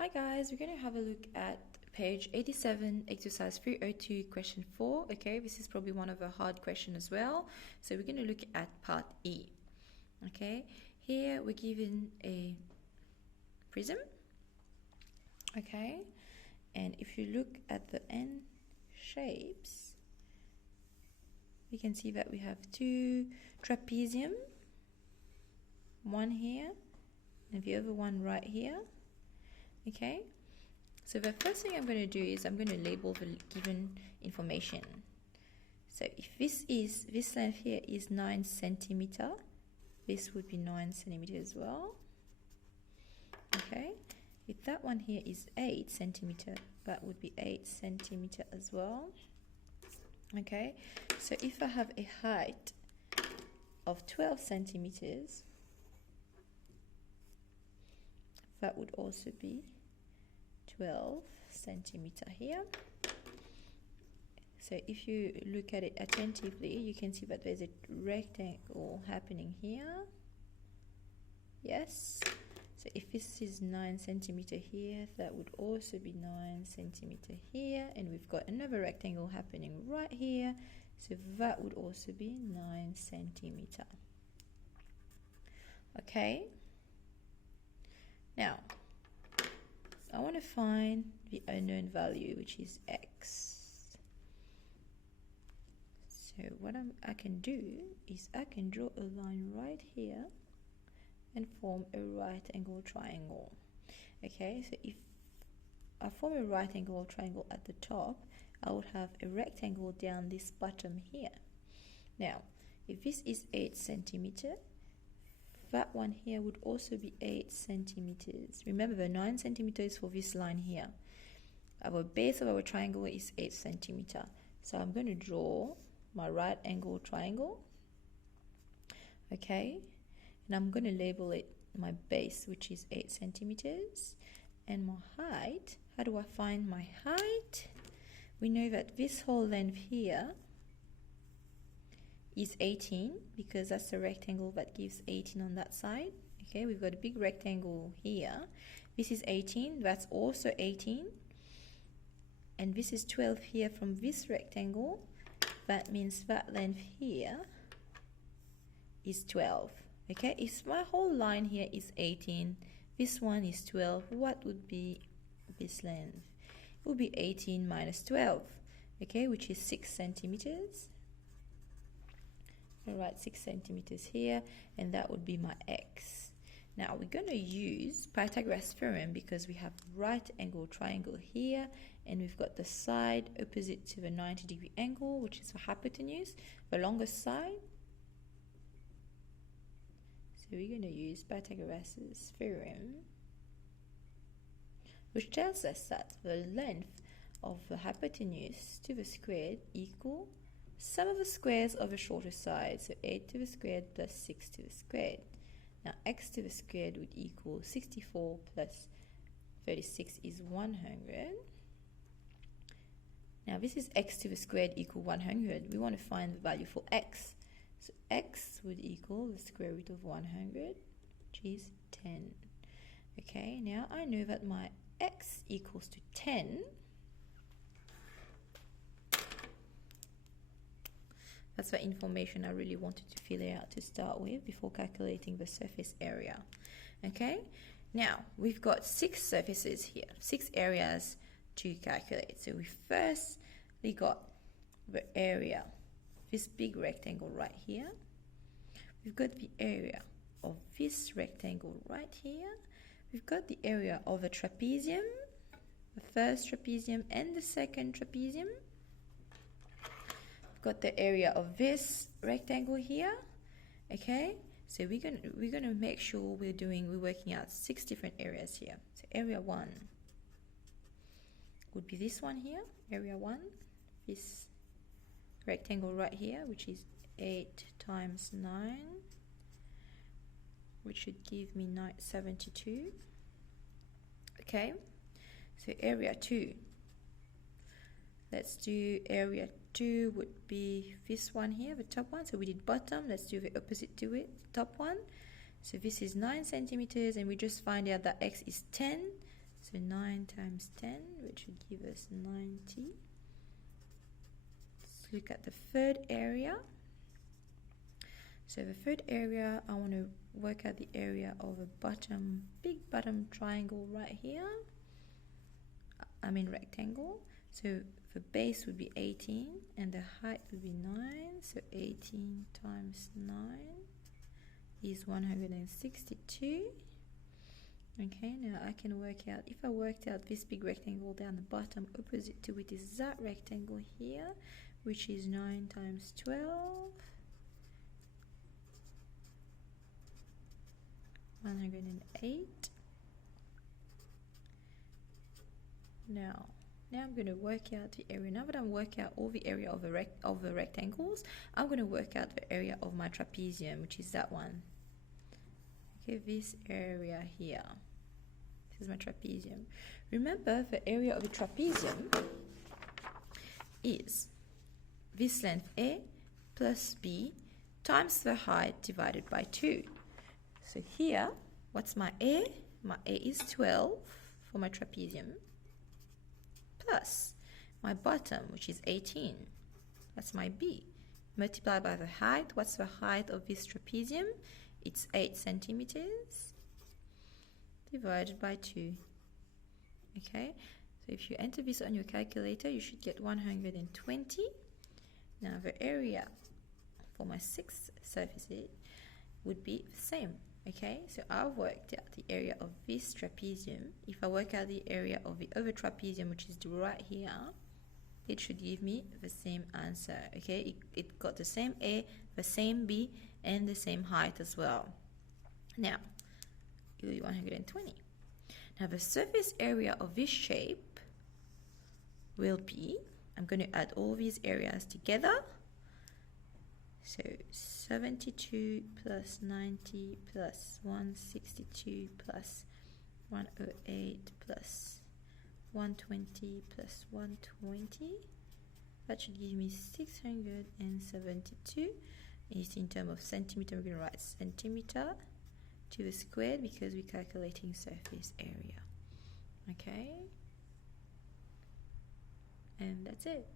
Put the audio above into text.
Hi guys, we're going to have a look at page 87, exercise 302, question 4. Okay, this is probably one of a hard question as well. So we're going to look at part E. Okay, here we're given a prism. Okay, and if you look at the end shapes, we can see that we have two trapezium, one here and the other one right here. Okay, so the first thing I'm going to do is I'm going to label the given information. So if this length here is 9 centimeter, this would be 9 centimeter as well. Okay, if that one here is 8 centimeter, that would be 8 centimeter as well. Okay, so if I have a height of 12 centimeters, that would also be 12 centimeter here. So if you look at it attentively, you can see that there's a rectangle happening here. Yes. So if this is 9 centimeter here, that would also be 9 centimeter here. And we've got another rectangle happening right here. So that would also be 9 centimeter. Okay. Now, I want to find the unknown value, which is x. So what I can do is I can draw a line right here and form a right angle triangle. Okay, so if I form a right angle triangle at the top, I would have a rectangle down this bottom here. Now, if this is 8 centimeter, that one here would also be 8 centimeters. Remember, the 9 centimeters for this line here. Our base of our triangle is 8 centimeter. So I'm going to draw my right angle triangle. Okay, and I'm going to label it my base, which is 8 centimeters. And my height, how do I find my height? We know that this whole length here is 18, because that's the rectangle that gives 18 on that side. Okay, we've got a big rectangle here. This is 18, that's also 18. And this is 12 here from this rectangle. That means that length here is 12. Okay, if my whole line here is 18, this one is 12, what would be this length? It would be 18 minus 12, okay, which is 6 centimeters. I'll write 6 centimeters here, and that would be my x. Now we're going to use Pythagoras theorem because we have right angle triangle here, and we've got the side opposite to the 90-degree angle, which is the hypotenuse, the longest side. So we're going to use Pythagoras' theorem, which tells us that the length of the hypotenuse to the squared equal sum of the squares of the shorter side, so 8 to the squared plus 6 to the squared. Now x to the squared would equal 64 plus 36 is 100. Now this is x to the squared equal 100. We want to find the value for x. So x would equal the square root of 100, which is 10. Okay, now I know that my x equals to 10. That's the information I really wanted to fill out to start with before calculating the surface area. Okay, now we've got 6 surfaces here, 6 areas to calculate. So we firstly got the area, this big rectangle right here. We've got the area of this rectangle right here. We've got the area of a trapezium, the first trapezium and the second trapezium. Got the area of this rectangle here. Okay, so we're gonna make sure we're working out 6 different areas here. So area 1 would be this one here, area 1, this rectangle right here, which is 8 times 9, which should give me 72. Okay, so area 2, let's do area 2 would be this one here, the top one. So we did bottom, let's do the opposite to it, top one. So this is 9 centimeters, and we just find out that x is 10. So 9 times 10, which would give us 90. Let's look at the third area. So the third area, I want to work out the area of a big bottom triangle right here. I mean rectangle. So the base would be 18 and the height would be 9. So 18 times 9 is 162. Okay, now I can work out, if I worked out this big rectangle down the bottom, opposite to it is that rectangle here, which is 9 times 12. 108. Now I'm going to work out the area. Now that I'm working out all the area of the rectangles, I'm going to work out the area of my trapezium, which is that one. Okay, this area here. This is my trapezium. Remember, the area of the trapezium is this length A plus B times the height divided by 2. So here, what's my A? My A is 12 for my trapezium, plus my bottom, which is 18. That's my B. Multiplied by the height. What's the height of this trapezium? It's 8 centimeters divided by 2. Okay, so if you enter this on your calculator, you should get 120. Now the area for my sixth surface would be the same. Okay, so I've worked out the area of this trapezium. If I work out the area of the other trapezium, which is right here, it should give me the same answer. Okay, it got the same A, the same B, and the same height as well. Now, it will be 120. Now, the surface area of this shape will be, I'm going to add all these areas together. So 72 plus 90 plus 162 plus 108 plus 120 plus 120. That should give me 672. It's in terms of centimeter. We're going to write centimeter to the square because we're calculating surface area. Okay? And that's it.